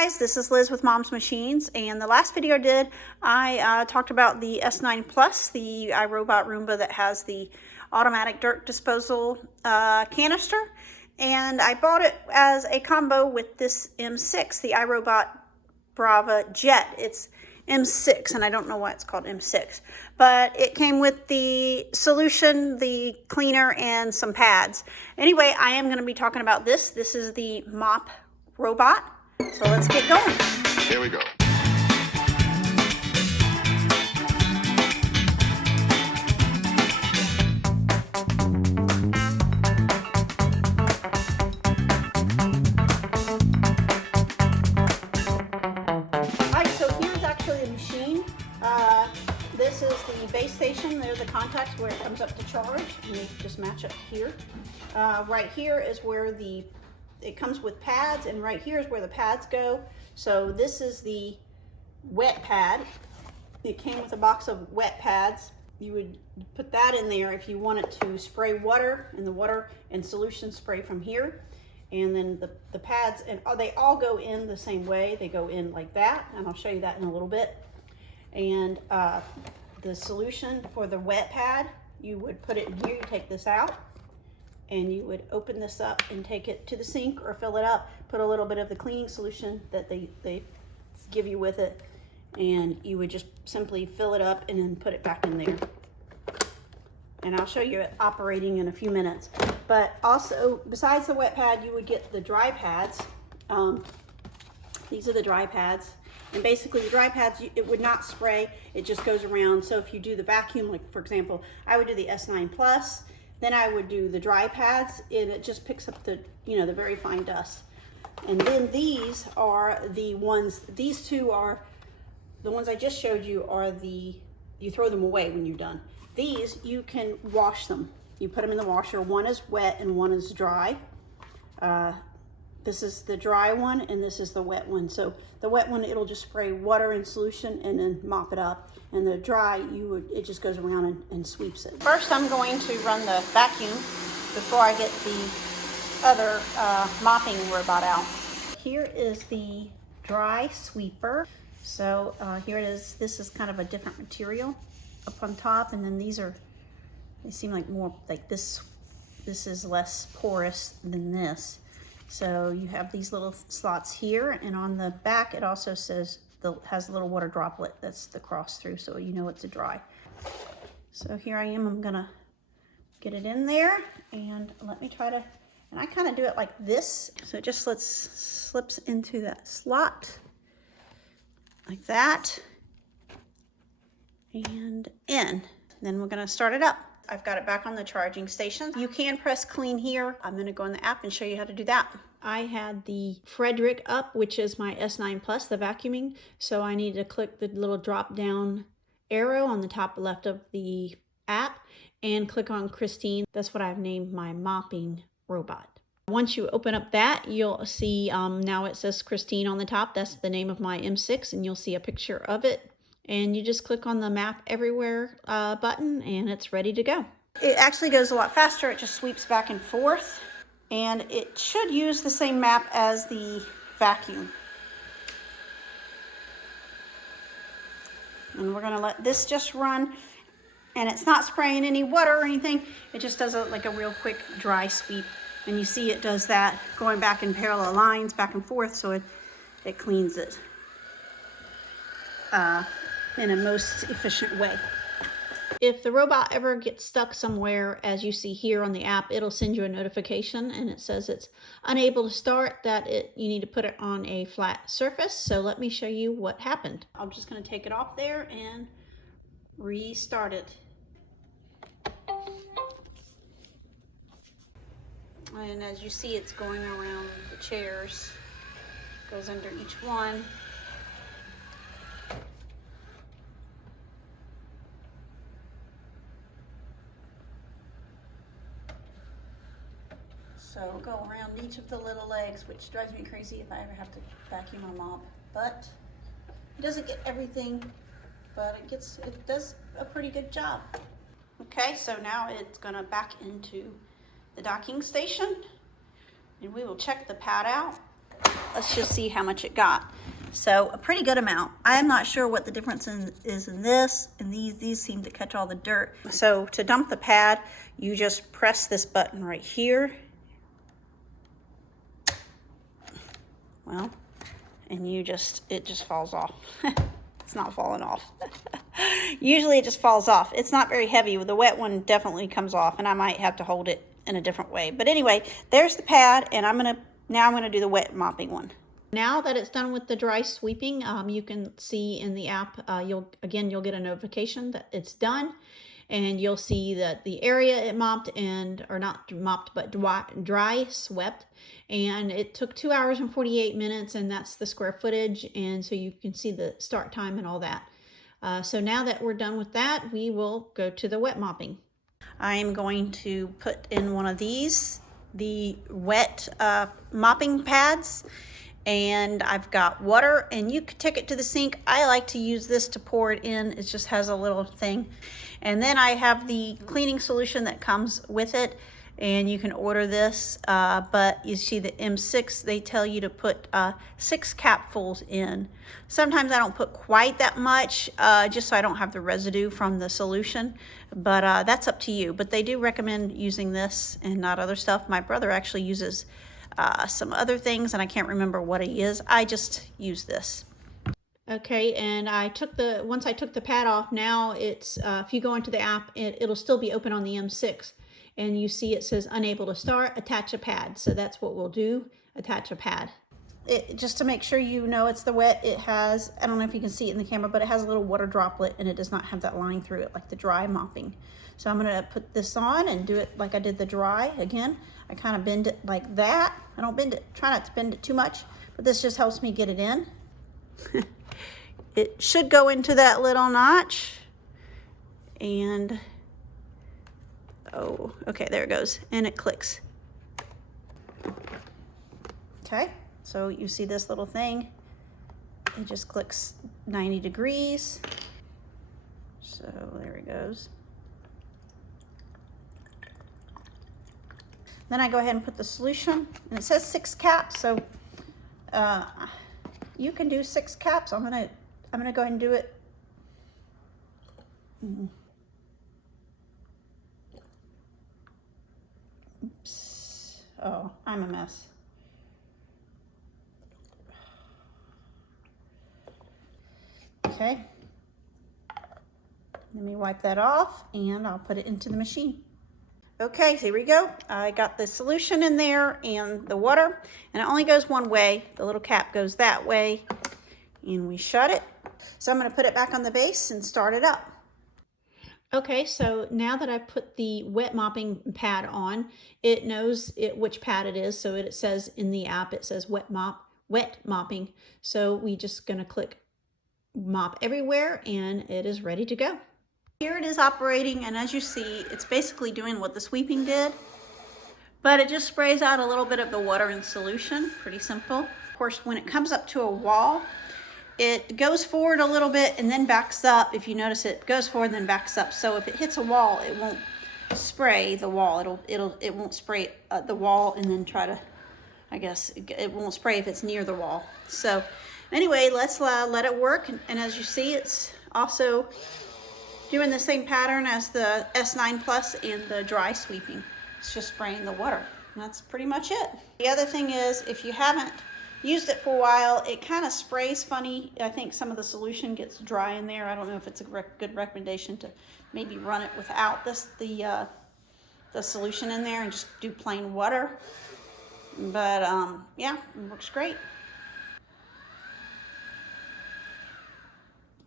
guys, this is Liz with Mom's Machines, and the last video I did, I talked about the S9 Plus, the Irobot Roomba that has the automatic dirt disposal canister, and I bought it as a combo with this M6, the Irobot Braava Jet. It's M6, and I don't know why it's called M6, but it came with the solution, the cleaner, and some pads. Anyway, I am going to be talking about this. This is the mop robot. So let's get going. Here we go. Alright, so here's actually the machine. This is the base station. There's the contacts where it comes up to charge, and you just match it here. Right here is where it comes with pads, and right here is where the pads go. So this is the wet pad. It came with a box of wet pads. You would put that in there if you wanted to spray water, and the water and solution spray from here. And then the pads, and they all go in the same way. They go in like that, and I'll show you that in a little bit. And the solution for the wet pad, you would put it in here. You take this out, and you would open this up and take it to the sink or fill it up, put a little bit of the cleaning solution that they give you with it, and you would just simply fill it up and then put it back in there. And I'll show you it operating in a few minutes. But also, besides the wet pad, you would get the dry pads. These are the dry pads. And basically the dry pads, it would not spray, it just goes around. So if you do the vacuum, like for example, I would do the S9 Plus, then I would do the dry pads, and it just picks up the, the very fine dust. And then these are the ones, these two are, the ones I just showed you are you throw them away when you're done. These, you can wash them. You put them in the washer. One is wet and one is dry. This is the dry one, and this is the wet one. So the wet one, it'll just spray water in solution and then mop it up. And the dry, it just goes around and sweeps it. First, I'm going to run the vacuum before I get the other mopping robot out. Here is the dry sweeper. So here it is. This is kind of a different material up on top, and then they seem like more like this. This is less porous than this. So you have these little slots here, and on the back it also says has a little water droplet. That's the cross through, so you know it's a dry. So here I am. I'm gonna get it in there, and let me try to, and I kind of do it like this. So it just slips into that slot like that and in. Then we're gonna start it up. I've got it back on the charging station. You can press clean here. I'm gonna go in the app and show you how to do that. I had the Frederick up, which is my S9 Plus, the vacuuming. So I need to click the little drop down arrow on the top left of the app and click on Christine. That's what I've named my mopping robot. Once you open up that, you'll see now it says Christine on the top. That's the name of my M6, and you'll see a picture of it. And you just click on the map everywhere button, and it's ready to go. It actually goes a lot faster. It just sweeps back and forth, and it should use the same map as the vacuum. And we're gonna let this just run, and it's not spraying any water or anything. It just does like a real quick dry sweep, and you see it does that going back in parallel lines back and forth, so it cleans it in a most efficient way. If the robot ever gets stuck somewhere, as you see here on the app, it'll send you a notification, and it says it's unable to start, that you need to put it on a flat surface. So let me show you what happened. I'm just going to take it off there and restart it. And as you see, it's going around the chairs, goes under each one. So go around each of the little legs, which drives me crazy if I ever have to vacuum or mop. But it doesn't get everything, but it does a pretty good job. Okay, so now it's gonna back into the docking station, and we will check the pad out. let's just see how much it got. So a pretty good amount. I'm not sure what the difference is in this and these seem to catch all the dirt. So to dump the pad, you just press this button right here. Well, and it just falls off. It's not falling off. Usually it just falls off. It's not very heavy. The wet one definitely comes off, and I might have to hold it in a different way. But anyway, there's the pad, and now I'm gonna do the wet mopping one. Now that it's done with the dry sweeping, you can see in the app, you'll get a notification that it's done, and you'll see that the area it mopped or not mopped, but dry swept, and it took 2 hours and 48 minutes, and that's the square footage, and so you can see the start time and all that. So now that we're done with that, we will go to the wet mopping. I'm going to put in one of these, the wet mopping pads, and I've got water, and you could take it to the sink. I like to use this to pour it in. It just has a little thing. And then I have the cleaning solution that comes with it, and you can order this, but you see the M6, they tell you to put 6 capfuls in. Sometimes I don't put quite that much, just so I don't have the residue from the solution, but that's up to you. But they do recommend using this and not other stuff. My brother actually uses some other things, and I can't remember what it is. I just use this. Okay, and once I took the pad off, now it's, if you go into the app, it'll still be open on the M6, and you see it says unable to start, attach a pad. So that's what we'll do, attach a pad. Just to make sure you know it's the wet, it has, I don't know if you can see it in the camera, but it has a little water droplet, and it does not have that line through it like the dry mopping. So I'm gonna put this on and do it like I did the dry. Again, I kind of bend it like that. I don't bend it, try not to bend it too much, but this just helps me get it in. It should go into that little notch, and oh, okay, there it goes, and it clicks. Okay, so you see this little thing, it just clicks 90 degrees. So there it goes. Then I go ahead and put the solution, and it says 6 caps, so you can do 6 caps. I'm gonna go ahead and do it. Oops. Oh, I'm a mess. Okay. Let me wipe that off, and I'll put it into the machine. Okay, here we go. I got the solution in there and the water, and it only goes one way. The little cap goes that way, and we shut it. So I'm going to put it back on the base and start it up. Okay, so now that I put the wet mopping pad on, it knows which pad it is. So it says in the app, it says wet mopping. So we just going to click mop everywhere, and it is ready to go. Here it is operating, and as you see, it's basically doing what the sweeping did, but it just sprays out a little bit of the water in solution. Pretty simple. Of course, when it comes up to a wall, it goes forward a little bit and then backs up. If you notice, it goes forward and then backs up. So if it hits a wall, it won't spray the wall. It won't spray the wall and then try to, I guess, it won't spray if it's near the wall. So anyway, let's let it work. And as you see, it's also doing the same pattern as the S9 Plus and the dry sweeping. It's just spraying the water. And that's pretty much it. The other thing is, if you haven't used it for a while, it kind of sprays funny. I think some of the solution gets dry in there. I don't know if it's a good recommendation to maybe run it without the solution in there and just do plain water. But yeah, it works great.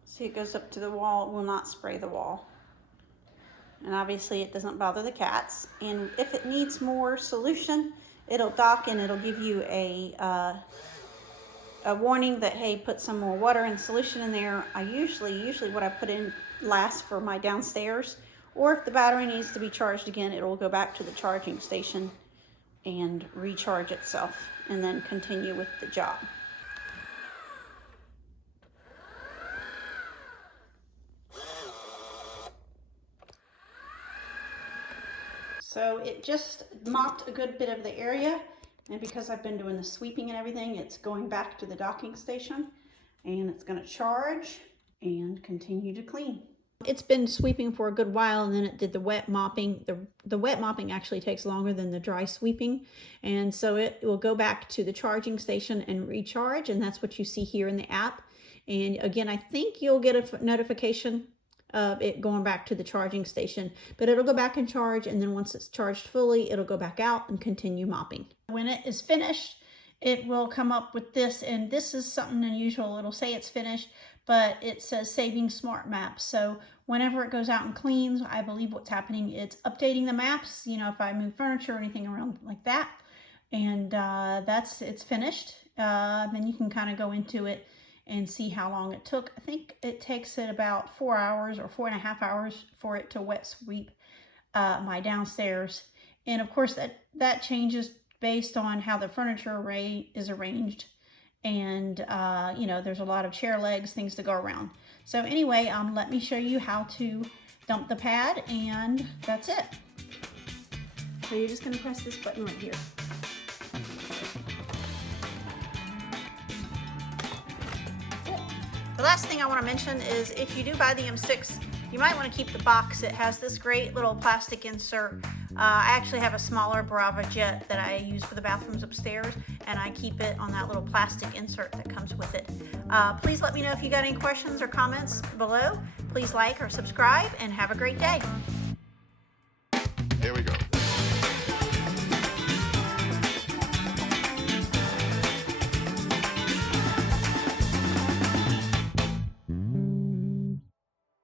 See, it goes up to the wall. It will not spray the wall. And obviously it doesn't bother the cats. And if it needs more solution, it'll dock and it'll give you a warning that, hey, put some more water and solution in there. Usually what I put in lasts for my downstairs. Or if the battery needs to be charged again, it will go back to the charging station and recharge itself and then continue with the job. So it just mopped a good bit of the area, And because I've been doing the sweeping and everything, it's going back to the docking station and it's going to charge and continue to clean. It's been sweeping for a good while, and then it did the wet mopping. The wet mopping actually takes longer than the dry sweeping, and so it will go back to the charging station and recharge, and that's what you see here in the app. And again, I think you'll get a notification of it going back to the charging station, but it'll go back and charge, and then once it's charged fully, it'll go back out and continue mopping. When it is finished, it will come up with this, and this is something unusual. It'll say it's finished, but it says saving smart maps. So whenever it goes out and cleans, I believe what's happening, it's updating the maps, you know, if I move furniture or anything around like that. And it's finished. Then you can kind of go into it and see how long it took. I think it takes it about 4 hours or 4.5 hours for it to wet sweep my downstairs. And of course that changes based on how the furniture array is arranged. And you know, there's a lot of chair legs, things to go around. So anyway, let me show you how to dump the pad, and that's it. So you're just going to press this button right here. The last thing I want to mention is if you do buy the M6, you might want to keep the box. It has this great little plastic insert. I actually have a smaller Braava Jet that I use for the bathrooms upstairs, and I keep it on that little plastic insert that comes with it. Please let me know if you got any questions or comments below. Please like or subscribe, and have a great day.